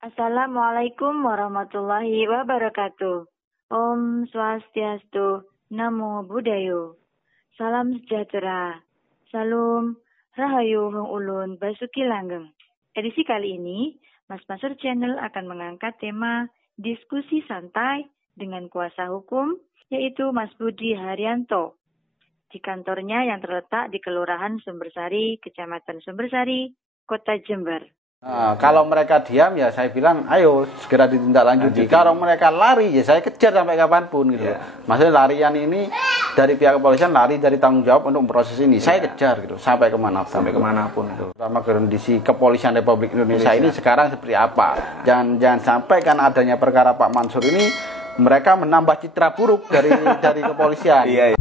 Assalamualaikum warahmatullahi wabarakatuh. Om Swastiastu, Namo Buddhayo. Salam sejahtera. Salam Rahayu Hong Ulun Basuki Langgeng. Edisi kali ini, Mas Masur Channel akan mengangkat tema diskusi santai dengan kuasa hukum, yaitu Mas Budi Haryanto, di kantornya yang terletak di Kelurahan Sumbersari, Kecamatan Sumbersari, Kota Jember. Nah, kalau mereka diam ya saya bilang ayo segera ditindaklanjuti. Kalau mereka lari ya saya kejar sampai kapanpun gitu. Maksudnya larian ini dari pihak kepolisian lari dari tanggung jawab untuk proses ini. Saya kejar gitu sampai kemanapun. Sama kondisi kepolisian Republik Indonesia ini sekarang seperti apa? Jangan sampai kan adanya perkara Pak Mansur ini mereka menambah citra buruk dari kepolisian. Iya.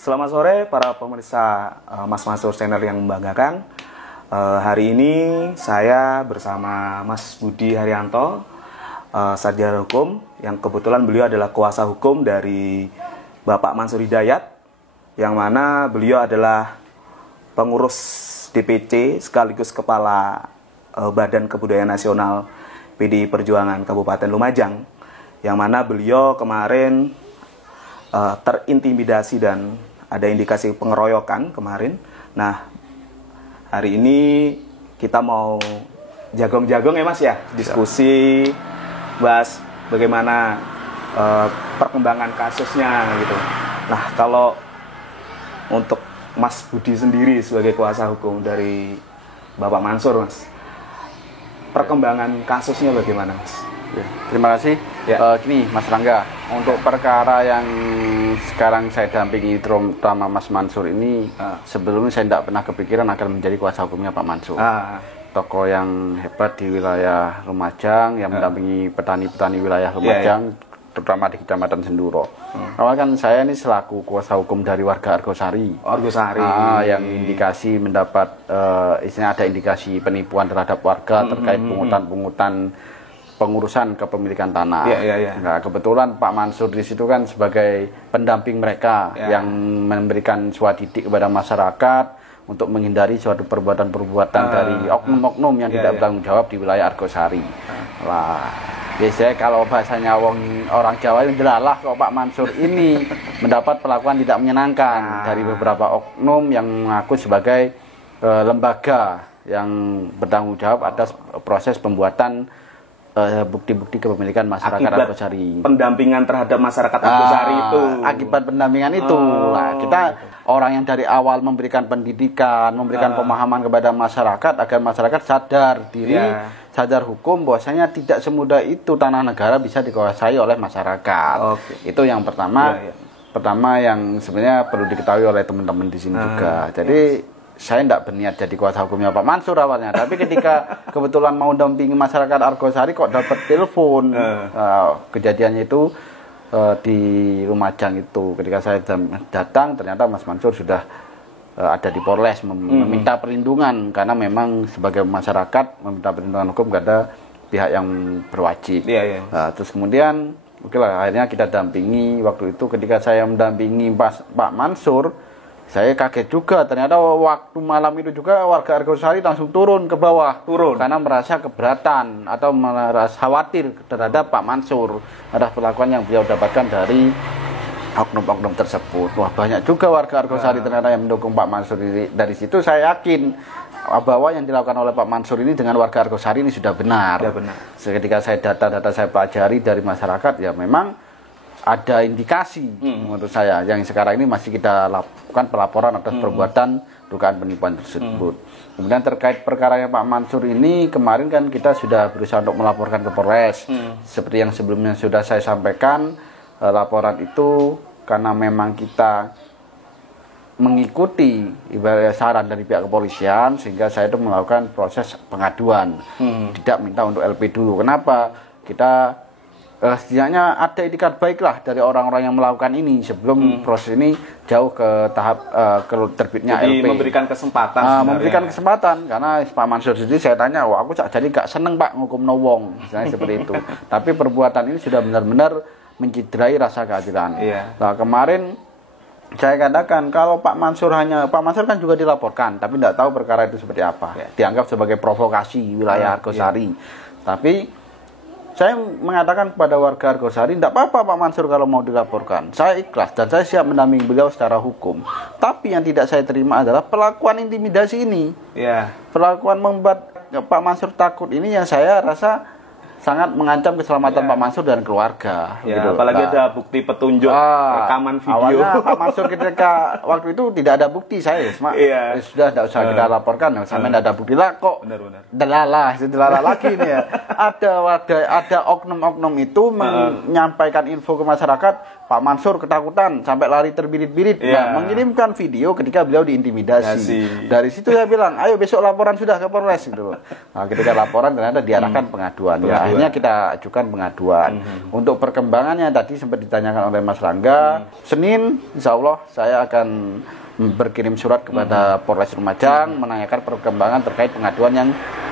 Selamat sore para pemirsa Mas Masur Channel yang membanggakan. Hari ini saya bersama Mas Budi Haryanto, sarjana hukum, yang kebetulan beliau adalah kuasa hukum dari Bapak Mansur Hidayat, yang mana beliau adalah pengurus DPC sekaligus kepala Badan Kebudayaan Nasional PDI Perjuangan Kabupaten Lumajang, yang mana beliau kemarin terintimidasi dan ada indikasi pengeroyokan kemarin. Nah, hari ini kita mau jagong-jagong ya Mas ya, diskusi, bahas bagaimana perkembangan kasusnya gitu. Nah, kalau untuk Mas Budi sendiri sebagai kuasa hukum dari Bapak Mansur, Mas, perkembangan kasusnya bagaimana, Mas? Ya, terima kasih. Gini Mas Rangga, untuk perkara yang sekarang saya dampingi terutama Mas Mansur ini, sebelumnya saya tidak pernah kepikiran akan menjadi kuasa hukumnya Pak Mansur. Tokoh yang hebat di wilayah Lumajang, yang mendampingi petani-petani wilayah Lumajang, terutama di Kecamatan Senduro. Awal kan saya ini selaku kuasa hukum dari warga Argosari. Yang indikasi mendapat, istilahnya ada indikasi penipuan terhadap warga terkait pungutan pengurusan kepemilikan tanah. Nah, kebetulan Pak Mansur di situ kan sebagai pendamping mereka yang memberikan swadidik kepada masyarakat untuk menghindari suatu perbuatan-perbuatan dari oknum-oknum yang tidak bertanggung jawab di wilayah Argosari. Lah, biasanya kalau bahasanya orang Jawa itu delalah kok Pak Mansur ini mendapat perlakuan tidak menyenangkan dari beberapa oknum yang mengaku sebagai lembaga yang bertanggung jawab atas proses pembuatan bukti-bukti kepemilikan masyarakat Argosari. Pendampingan terhadap masyarakat Argosari itu. Akibat pendampingan itu, kita orang yang dari awal memberikan pendidikan, memberikan pemahaman kepada masyarakat agar masyarakat sadar diri, sadar hukum, bahwasanya tidak semudah itu tanah negara bisa dikuasai oleh masyarakat. Itu yang pertama. Pertama yang sebenarnya perlu diketahui oleh teman-teman di sini juga. Jadi saya tidak berniat jadi kuasa hukumnya Pak Mansur awalnya, tapi ketika kebetulan mau dampingi masyarakat Argosari kok dapat telepon. Kejadiannya itu di Lumajang itu. Ketika saya datang, ternyata Mas Mansur sudah ada di Polres meminta perlindungan, karena memang sebagai masyarakat meminta perlindungan hukum kepada pihak yang berwajib. Terus kemudian, akhirnya kita dampingi. Waktu itu ketika saya mendampingi Pak Mansur, saya kaget juga, ternyata waktu malam itu juga warga Argosari langsung turun ke bawah. Karena merasa keberatan atau merasa khawatir terhadap Pak Mansur atas perlakuan yang beliau dapatkan dari oknum-oknum tersebut. Wah, banyak juga warga Argosari ternyata yang mendukung Pak Mansur. Dari situ saya yakin bahwa yang dilakukan oleh Pak Mansur ini dengan warga Argosari ini sudah benar. Ketika saya data-data saya pelajari dari masyarakat, ya memang ada indikasi menurut saya yang sekarang ini masih kita lakukan pelaporan atas perbuatan dugaan penipuan tersebut. Kemudian terkait perkaranya Pak Mansur ini, kemarin kan kita sudah berusaha untuk melaporkan ke Polres. Seperti yang sebelumnya sudah saya sampaikan, laporan itu karena memang kita mengikuti ibarat saran dari pihak kepolisian, sehingga saya itu melakukan proses pengaduan, tidak minta untuk LP dulu. Kenapa? Kita setidaknya ada itikat baiklah dari orang-orang yang melakukan ini sebelum proses ini jauh ke tahap terbitnya jadi LP. Memberikan kesempatan. Memberikan kesempatan, karena Pak Mansur sendiri saya tanya, wah aku jadi gak seneng Pak ngukum wong, misalnya seperti itu. Tapi perbuatan ini sudah benar-benar menciderai rasa keadilan. Nah, kemarin Saya katakan kalau Pak Mansur kan juga dilaporkan, tapi tidak tahu perkara itu seperti apa. Dianggap sebagai provokasi wilayah Argosari. Tapi saya mengatakan kepada warga Argosari, tidak apa-apa Pak Mansur kalau mau dilaporkan. Saya ikhlas dan saya siap mendampingi beliau secara hukum. Tapi yang tidak saya terima adalah perlakuan intimidasi ini. Perlakuan membuat Pak Mansur takut ini yang saya rasa sangat mengancam keselamatan Pak Mansur dan keluarga. Gitu. Apalagi ada bukti petunjuk rekaman video. Awalnya Pak Mansur ketika waktu itu tidak ada bukti, saya sudah tidak usah kita laporkan, sampai tidak ada bukti lah kok. Delala lagi nih ya. Ada oknum-oknum itu menyampaikan info ke masyarakat. Pak Mansur ketakutan sampai lari terbirit-birit, mengirimkan video ketika beliau diintimidasi. Dari situ saya bilang, ayo besok laporan sudah ke Polres gitu. Nah, ketika laporan ternyata diarahkan pengaduan. Ya, akhirnya kita ajukan pengaduan. Untuk perkembangannya tadi sempat ditanyakan oleh Mas Rangga. Senin, insya Allah saya akan berkirim surat kepada Polres Lumajang menanyakan perkembangan terkait pengaduan yang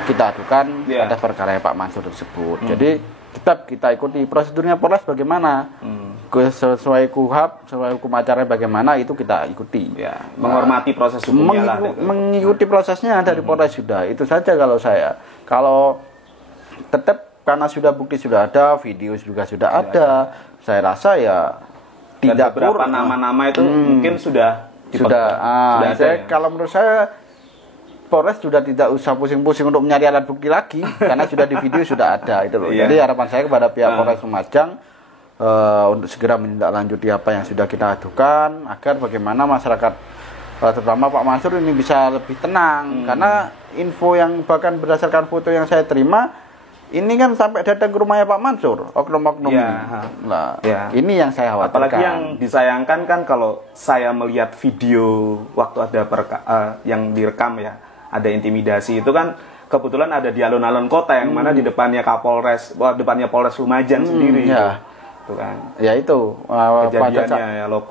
kita ajukan pada perkara Pak Mansur tersebut. Jadi tetap kita ikuti prosedurnya Polres bagaimana. Sesuai KUHAP, sesuai hukum acara bagaimana itu kita ikuti. Menghormati proses hukumnya mengikuti prosesnya dari Polres sudah. Itu saja kalau saya. Kalau tetap karena sudah bukti sudah ada, video juga sudah ada, saya rasa ya tidak beberapa nama-nama itu mungkin sudah ada. Kalau menurut saya Polres sudah tidak usah pusing-pusing untuk mencari alat bukti lagi karena sudah di video sudah ada itu loh. Jadi harapan saya kepada pihak Polres Lumajang untuk segera menindaklanjuti apa yang sudah kita adukan agar bagaimana masyarakat terutama Pak Mansur ini bisa lebih tenang karena info yang bahkan berdasarkan foto yang saya terima ini kan sampai datang ke rumahnya Pak Mansur oknum-oknum ini yang saya khawatirkan. Apalagi yang disayangkan kan kalau saya melihat video waktu ada yang direkam ya ada intimidasi itu kan kebetulan ada di alun-alun kota yang mana di depannya depannya Polres Lumajang sendiri. Kan. Ya itu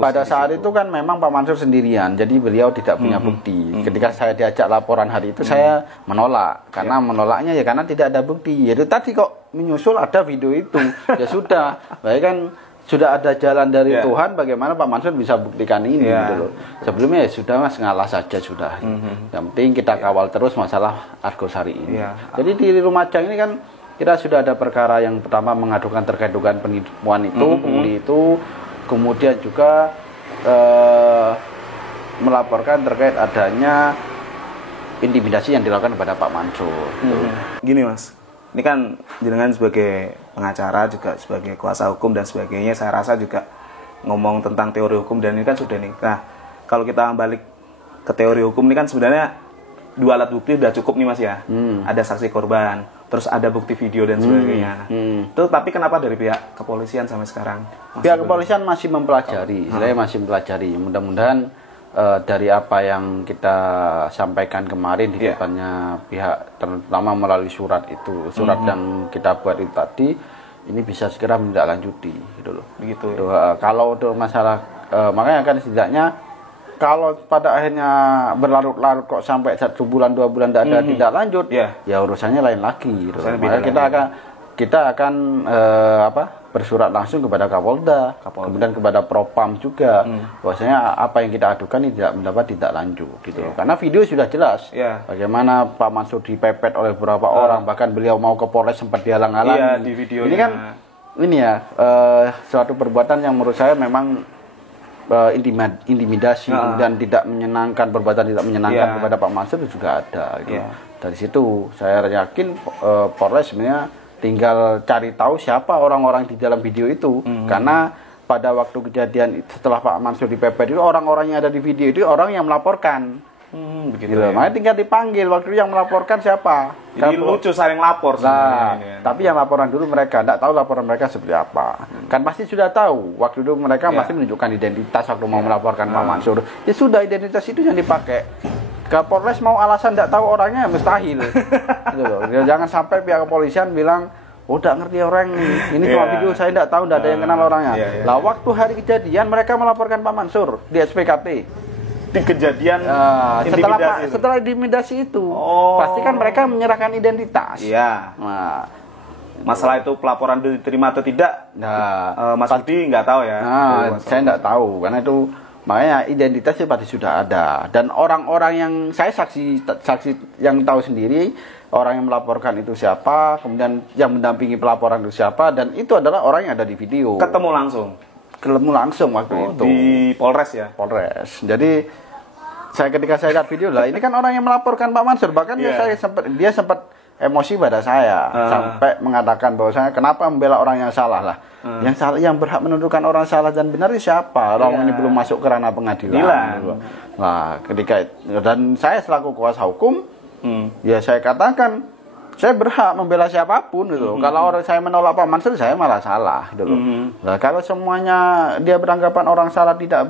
pada saat itu kan memang Pak Mansur sendirian, jadi beliau tidak punya bukti. Ketika saya diajak laporan hari itu saya menolak karena menolaknya ya karena tidak ada bukti. Jadi tadi kok menyusul ada video itu, ya sudah, baik kan sudah ada jalan dari Tuhan bagaimana Pak Mansur bisa buktikan ini gitu loh. Sebelumnya ya sudah Mas ngalah saja sudah. Yang penting kita kawal terus masalah Argosari ini. Jadi di Lumajang ini kan kita sudah ada perkara yang pertama mengadukan terkait dugaan penipuan itu, pungli itu, kemudian juga melaporkan terkait adanya intimidasi yang dilakukan kepada Pak Mansur. Gini Mas, ini kan jenengan sebagai pengacara juga sebagai kuasa hukum dan sebagainya, saya rasa juga ngomong tentang teori hukum dan ini kan sudah nih. Nah, kalau kita balik ke teori hukum ini kan sebenarnya dua alat bukti sudah cukup nih Mas ya. Ada saksi korban, terus ada bukti video dan sebagainya. Itu tapi kenapa dari pihak kepolisian sampai sekarang? Pihak kepolisian masih mempelajari. Saya masih mempelajari. Mudah-mudahan dari apa yang kita sampaikan kemarin di depannya pihak terutama melalui surat itu, surat yang kita buat itu tadi ini bisa segera menindaklanjuti gitu loh. Begitu. Kalau untuk masalah makanya kan setidaknya kalau pada akhirnya berlarut-larut kok sampai 1 bulan 2 bulan tidak ada tidak lanjut, ya urusannya lain lagi. Gitu. Maka kita akan bersurat langsung kepada Kapolda, kemudian kepada Propam juga, bahwasanya apa yang kita adukan ini tidak mendapat tidak lanjut, gitu. Karena video sudah jelas, bagaimana Pak Mansur dipepet oleh beberapa orang, bahkan beliau mau ke Polres sempat dihalang-halangi. Di videonya. Ini kan, suatu perbuatan yang menurut saya memang intimidasi dan tidak menyenangkan, perbuatan tidak menyenangkan kepada Pak Mansur juga ada gitu. Dari situ saya yakin Polres sebenarnya tinggal cari tahu siapa orang-orang di dalam video itu karena pada waktu kejadian setelah Pak Mansur dipepet itu orang-orang yang ada di video itu orang yang melaporkan. Begitu. Makanya tinggal dipanggil waktu yang melaporkan siapa. Jadi lucu saling lapor sebenarnya. Tapi yang laporan dulu mereka tidak tahu laporan mereka seperti apa. Kan pasti sudah tahu. Waktu itu mereka masih menunjukkan identitas waktu mau melaporkan Pak Mansur. Ya sudah identitas itu yang dipakai. Kapolres mau alasan tidak tahu orangnya mustahil. Gitu loh. Jangan sampai pihak kepolisian bilang tidak ngerti orang ini cuma video saya tidak tahu, tidak ada yang kenal orangnya. Lah waktu hari kejadian mereka melaporkan Pak Mansur di SPKT. Di kejadian setelah intimidasi itu pasti kan mereka menyerahkan identitas. Masalah itu pelaporan diterima atau tidak, Mas Budi nggak tahu ya. Saya nggak tahu karena itu Makanya identitasnya pasti sudah ada. Dan orang-orang yang saya saksi yang tahu sendiri, orang yang melaporkan itu siapa, kemudian yang mendampingi pelaporan itu siapa, dan itu adalah orang yang ada di video. Ketemu langsung Waktu itu di Polres ya. Polres. Jadi ketika saya lihat video lah, ini kan orang yang melaporkan Pak Mansur, bahkan dia sempat emosi pada saya sampai mengatakan bahwasanya kenapa membela orang yang salah lah. Yang salah, yang berhak menentukan orang salah dan benar itu siapa? Orang ini belum masuk ke ranah pengadilan. Nah, ketika dan saya selaku kuasa hukum, ya saya katakan saya berhak membela siapapun gitu. Kalau orang saya menolak Pak Mansur, saya malah salah gitu loh. Nah, kalau semuanya dia beranggapan orang salah tidak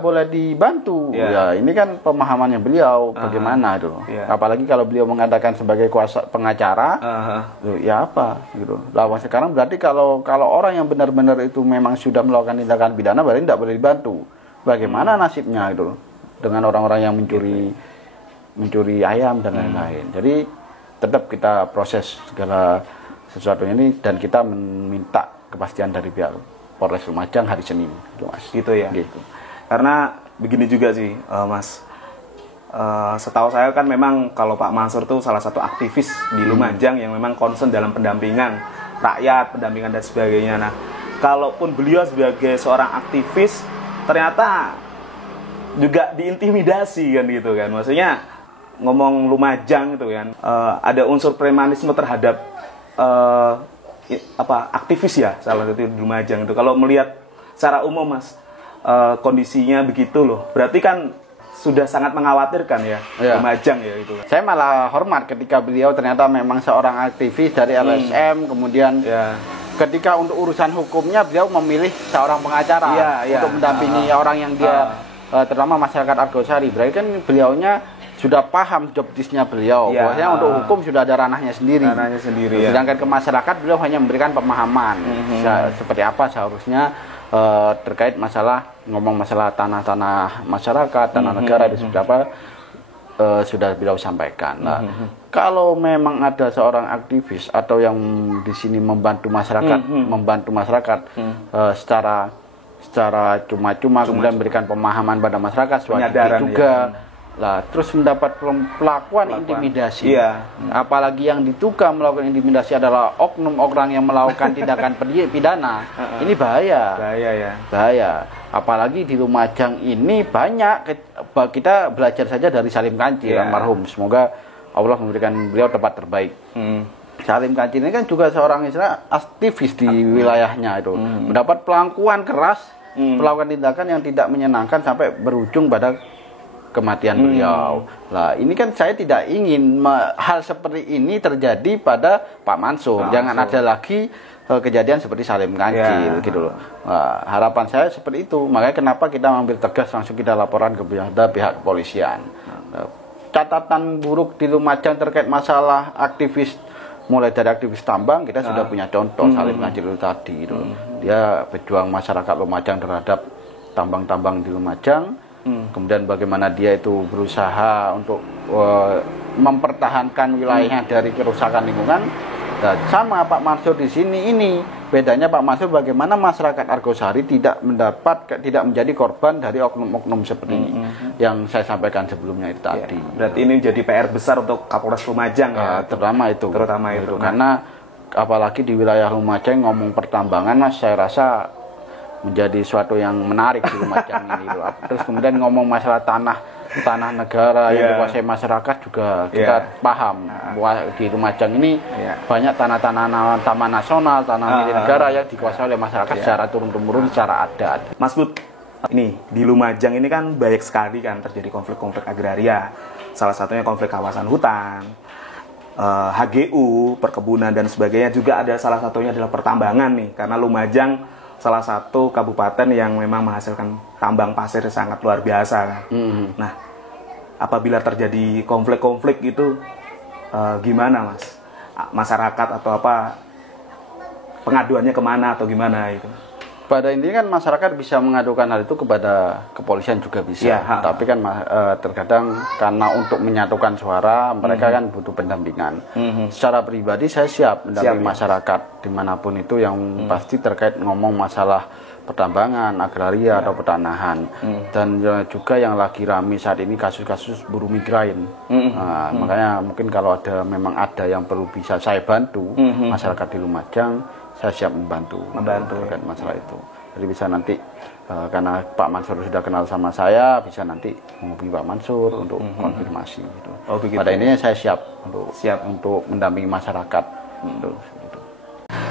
boleh dibantu. Ya, ini kan pemahamannya beliau bagaimana itu. Apalagi kalau beliau mengatakan sebagai kuasa pengacara, ya apa gitu. Lawan sekarang berarti kalau orang yang benar-benar itu memang sudah melakukan tindakan pidana berarti tidak boleh dibantu. Bagaimana nasibnya itu dengan orang-orang yang mencuri ayam dan lain-lain. Jadi tetap kita proses segala sesuatu ini dan kita meminta kepastian dari pihak Polres Lumajang hari Senin, gitu Mas. Gitu ya. Gitu. Karena begini juga sih, Mas. Setahu saya kan memang kalau Pak Mansur tuh salah satu aktivis di Lumajang yang memang concern dalam pendampingan rakyat, pendampingan dan sebagainya. Nah, kalaupun beliau sebagai seorang aktivis ternyata juga diintimidasi kan gitu kan. Maksudnya ngomong Lumajang gitu kan, ada unsur premanisme terhadap aktivis ya, salah satu di Lumajang itu. Kalau melihat secara umum Mas, kondisinya begitu loh, berarti kan sudah sangat mengkhawatirkan ya, Lumajang ya itu. Saya malah hormat ketika beliau ternyata memang seorang aktivis dari LSM, kemudian ketika untuk urusan hukumnya beliau memilih seorang pengacara untuk mendampingi orang yang dia terutama masyarakat Argosari. Berarti kan beliaunya sudah paham job desk-nya beliau, bahwasanya untuk hukum sudah ada ranahnya sendiri. Sedangkan ke masyarakat beliau hanya memberikan pemahaman seperti apa seharusnya terkait masalah tanah-tanah masyarakat, tanah negara dan seperti apa sudah beliau sampaikan. Nah, kalau memang ada seorang aktivis atau yang di sini membantu masyarakat, secara cuma-cuma kemudian memberikan pemahaman pada masyarakat suatu juga. Lah, terus mendapat pelakuan intimidasi. Apalagi yang diduga melakukan intimidasi adalah oknum orang yang melakukan tindakan pidana. Ini bahaya. Bahaya. Apalagi di Lumajang ini banyak kita belajar saja dari Salim Kancil almarhum. Semoga Allah memberikan beliau tempat terbaik. Salim Kancil ini kan juga seorang aktivis di wilayahnya itu. Mendapat pelakuan keras, melakukan tindakan yang tidak menyenangkan sampai berujung pada kematian beliau. Lah, ini kan saya tidak ingin hal seperti ini terjadi pada Pak Mansur. Jangan ada lagi kejadian seperti Salim Kancil gitu loh. Harapan saya seperti itu. Makanya kenapa kita ambil tegas langsung kita laporan ke pihak kepolisian. Catatan buruk di Lumajang terkait masalah aktivis, mulai dari aktivis tambang kita sudah punya contoh Salim Kancil itu tadi gitu. Dia pejuang masyarakat Lumajang terhadap tambang-tambang di Lumajang. Kemudian bagaimana dia itu berusaha untuk mempertahankan wilayahnya dari kerusakan lingkungan. Dan sama Pak Mansur di sini ini bedanya Pak Mansur bagaimana masyarakat Argosari tidak menjadi korban dari oknum-oknum seperti ini yang saya sampaikan sebelumnya itu tadi. Berarti ini jadi PR besar untuk Kapolres Lumajang ya. Terutama itu. Karena apalagi di wilayah Lumajang ngomong pertambangan Mas, saya rasa menjadi suatu yang menarik di Lumajang ini. Terus kemudian ngomong masalah tanah negara yang dikuasai masyarakat juga kita paham bahwa di Lumajang ini banyak tanah-tanah taman nasional, tanah milik negara yang dikuasai oleh masyarakat secara turun-temurun, secara adat. Mas Bud, ini di Lumajang ini kan banyak sekali kan terjadi konflik-konflik agraria. Salah satunya konflik kawasan hutan, HGU, perkebunan dan sebagainya. Juga ada salah satunya adalah pertambangan nih, karena Lumajang salah satu kabupaten yang memang menghasilkan tambang pasir sangat luar biasa. Nah, apabila terjadi konflik-konflik itu gimana Mas? Masyarakat atau apa pengaduannya kemana atau gimana itu? Pada intinya kan masyarakat bisa mengadukan hal itu kepada kepolisian juga bisa. Ya, tapi kan terkadang karena untuk menyatukan suara mereka kan butuh pendampingan. Secara pribadi saya siap mendampingi masyarakat dimanapun itu yang pasti terkait ngomong masalah pertambangan, agraria atau pertanahan. Dan juga yang lagi ramai saat ini kasus-kasus buruh migran. Makanya mungkin kalau memang ada yang perlu bisa saya bantu masyarakat di Lumajang, saya siap membantu terkait masalah itu. Jadi bisa nanti karena Pak Mansur sudah kenal sama saya, bisa nanti menghubungi Pak Mansur untuk konfirmasi gitu. Oh, begitu. Pada intinya saya siap untuk mendampingi masyarakat. Gitu.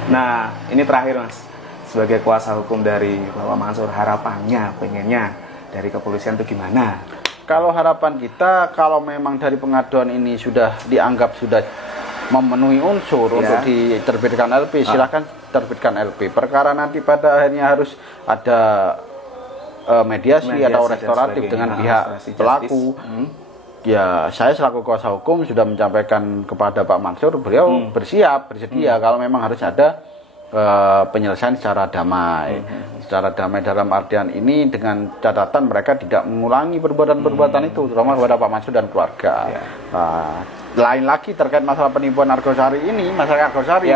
Nah, ini terakhir Mas, sebagai kuasa hukum dari Bapak Mansur, harapannya, pengennya dari kepolisian itu gimana? Kalau harapan kita, kalau memang dari pengaduan ini sudah dianggap sudah memenuhi unsur untuk diterbitkan LP, silahkan terbitkan LP. Perkara nanti pada akhirnya harus ada mediasi atau restoratif dengan pihak pelaku. Ya, saya selaku kuasa hukum sudah menyampaikan kepada Pak Mansur, beliau bersedia kalau memang harus ada penyelesaian secara damai. Secara damai dalam artian ini dengan catatan mereka tidak mengulangi perbuatan-perbuatan itu, terutama kepada Pak Mansur dan keluarga. Lain lagi terkait masalah penipuan Argosari ini, masyarakat Argosari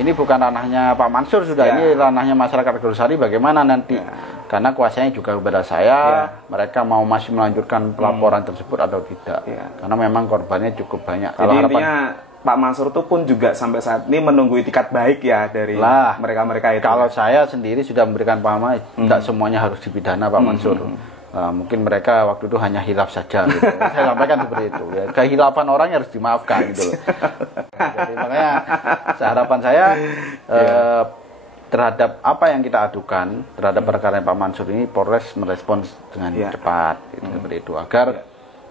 ini bukan ranahnya Pak Mansur ini ranahnya masyarakat Argosari. Bagaimana nanti karena kuasanya juga kepada saya, mereka mau masih melanjutkan pelaporan tersebut atau tidak, karena memang korbannya cukup banyak. Jadi intinya Pak Mansur itu pun juga sampai saat ini menunggu itikat baik ya dari mereka-mereka itu. Kalau saya sendiri sudah memberikan pemahaman, tidak semuanya harus dipidana Pak Mansur. Mungkin mereka waktu itu hanya hilaf saja gitu. Saya sampaikan seperti itu ya. Kehilafan orang harus dimaafkan gitu loh. Jadi makanya harapan saya terhadap apa yang kita adukan terhadap perkara Pak Mansur ini, Polres merespons dengan cepat gitu, seperti itu, agar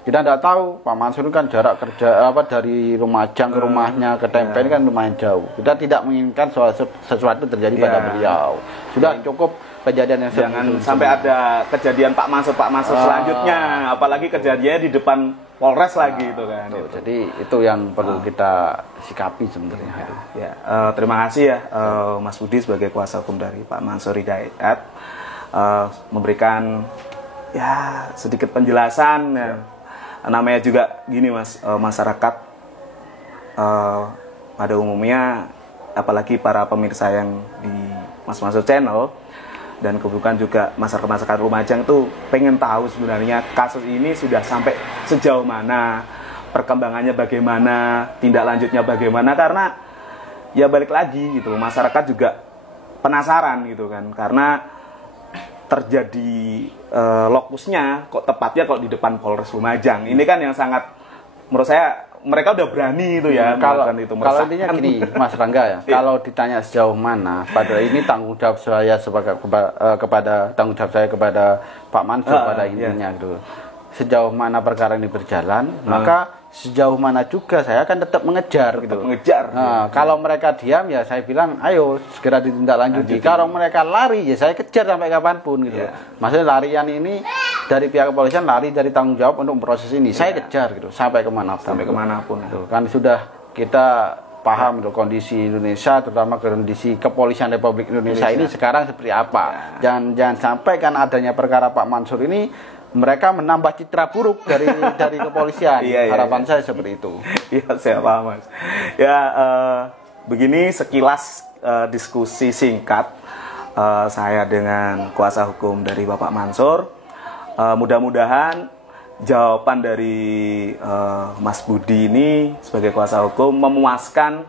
kita tidak tahu Pak Mansur kan jarak kerja dari Lumajang ke rumahnya ke Tempe ini kan lumayan jauh. Kita tidak menginginkan sesuatu terjadi pada beliau. Sudah cukup kejadian yang jangan sampai ada kejadian Pak Mansur selanjutnya, apalagi kejadiannya di depan Polres lagi itu kan. Jadi itu yang perlu kita sikapi sebenarnya. Terima kasih ya Mas Budi sebagai kuasa hukum dari Pak Mansur Hidayat, memberikan sedikit penjelasan. Namanya juga gini Mas, masyarakat pada umumnya, apalagi para pemirsa yang di Mas Mansur Channel dan kebutuhan juga masyarakat Lumajang itu pengen tahu sebenarnya kasus ini sudah sampai sejauh mana, perkembangannya bagaimana, tindak lanjutnya bagaimana, karena ya balik lagi gitu, masyarakat juga penasaran gitu kan, karena terjadi lokusnya kok tepatnya kok di depan Polres Lumajang. Ini kan yang sangat, menurut saya mereka udah berani itu ya. Kalau intinya gini Mas Rangga ya, kalau ditanya sejauh mana, pada ini tanggung jawab saya kepada Pak Mansur pada intinya gitu. Sejauh mana perkara ini berjalan, maka sejauh mana juga saya akan tetap mengejar gitu. Kalau mereka diam ya saya bilang ayo segera ditindaklanjuti. Kalau mereka lari ya saya kejar sampai kapanpun gitu. Maksudnya larian ini dari pihak kepolisian lari dari tanggung jawab untuk proses ini. Saya kejar gitu sampai kemanapun. Gitu. Kan sudah kita paham gitu, kondisi Indonesia, terutama kondisi kepolisian Republik Indonesia ini sekarang seperti apa. Jangan sampai kan adanya perkara Pak Mansur ini mereka menambah citra buruk dari kepolisian. Harapan saya seperti itu. Iya, saya paham Mas. Ya, begini sekilas diskusi singkat saya dengan kuasa hukum dari Bapak Mansur. Mudah-mudahan jawaban dari Mas Budi ini sebagai kuasa hukum memuaskan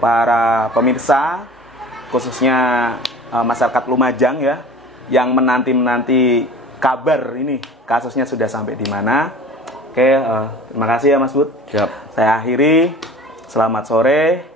para pemirsa, khususnya masyarakat Lumajang ya, yang menanti kabar ini kasusnya sudah sampai di mana. Oke, terima kasih ya Mas Bud. Siap. Saya akhiri. Selamat sore.